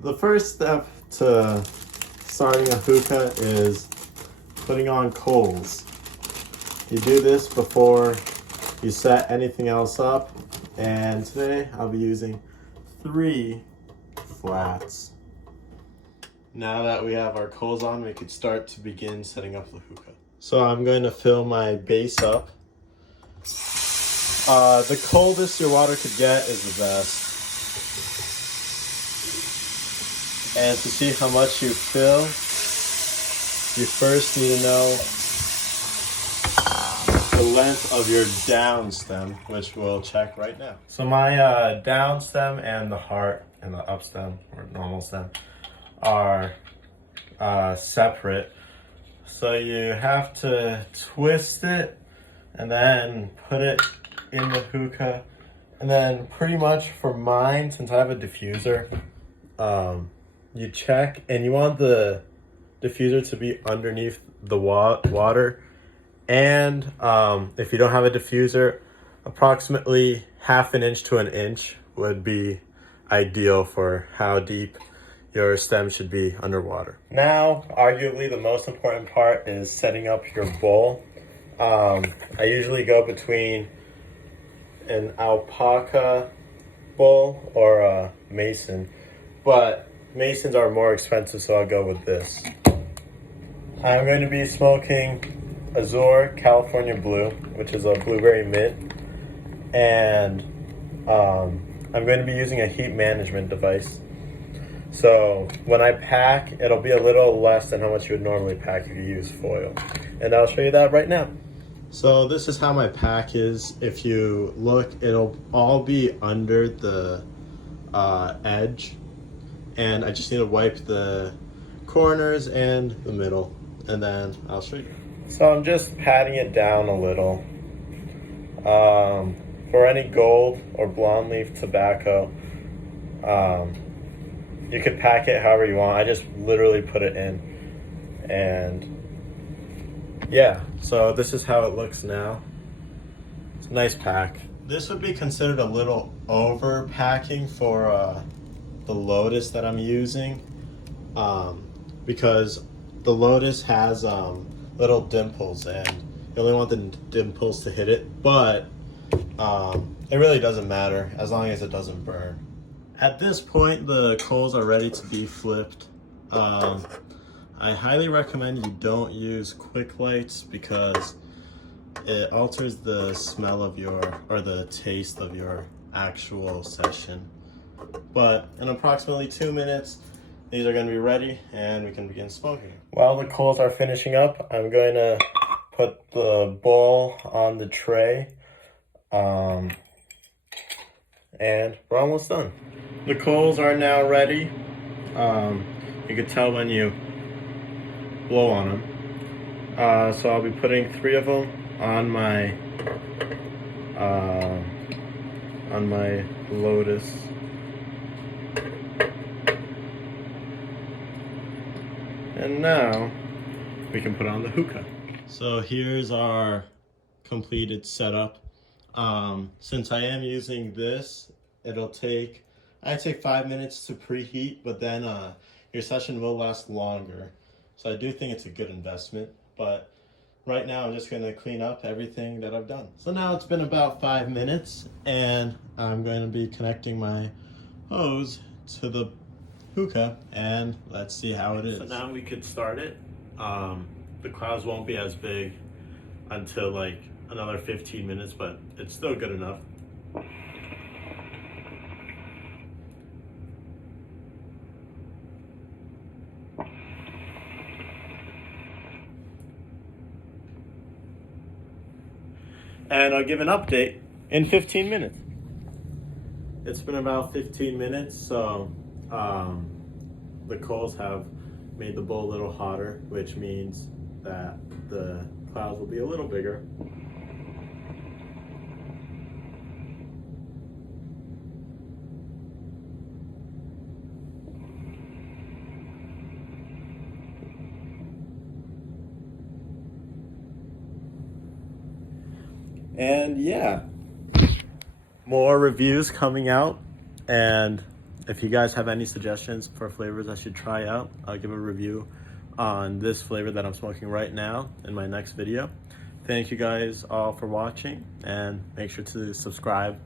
The first step to starting a hookah is putting on coals. You do this before you set anything else up, and today I'll be using 3 flats. Now that we have our coals on, we could start to begin setting up the hookah. So I'm going to fill my base up. The coldest your water could get is the best. And to see how much you fill, you first need to know the length of your down stem, which we'll check right now. So my down stem and the heart and the up stem, or normal stem, are separate. So you have to twist it and then put it in the hookah. And then pretty much for mine, since I have a diffuser, you check, and you want the diffuser to be underneath the water. And if you don't have a diffuser, approximately 1/2 inch to 1 inch would be ideal for how deep your stem should be underwater. Now, arguably the most important part is setting up your bowl. I usually go between an alpaca bowl or a mason, but masons are more expensive, so I'll go with this. I'm going to be smoking Azure California Blue, which is a blueberry mint, and I'm going to be using a heat management device. So when I pack, it'll be a little less than how much you would normally pack if you use foil, and I'll show you that right now. So this is how my pack is. If you look, it'll all be under the edge, and I just need to wipe the corners and the middle, and then I'll show you. So I'm just patting it down a little. For any gold or blonde leaf tobacco, you could pack it however you want. I just literally put it in, and yeah, so this is how it looks now. It's a nice pack. This would be considered a little over packing for the Lotus that I'm using, because the Lotus has little dimples, and you only want the dimples to hit it, but it really doesn't matter as long as it doesn't burn. At this point, the coals are ready to be flipped. I highly recommend you don't use quick lights because it alters the smell of or the taste of your actual session. But in approximately 2 minutes, these are going to be ready and we can begin smoking. While the coals are finishing up, I'm going to put the bowl on the tray, and we're almost done. The coals are now ready. You can tell when you blow on them. So I'll be putting 3 of them on my Lotus. And now we can put on the hookah. So here's our completed setup. Since I am using this, it'll take, I'd say 5 minutes to preheat, but then your session will last longer. So I do think it's a good investment, but right now I'm just gonna clean up everything that I've done. So now it's been about 5 minutes, and I'm going to be connecting my hose to the hookah, and let's see how it is. So now we could start it. The clouds won't be as big until like another 15 minutes, but it's still good enough. And I'll give an update in 15 minutes. It's been about 15 minutes, so the coals have made the bowl a little hotter, which means that the clouds will be a little bigger. And yeah, more reviews coming out, and If you guys have any suggestions for flavors I should try out, I'll give a review on this flavor that I'm smoking right now in my next video. Thank you guys all for watching, and make sure to subscribe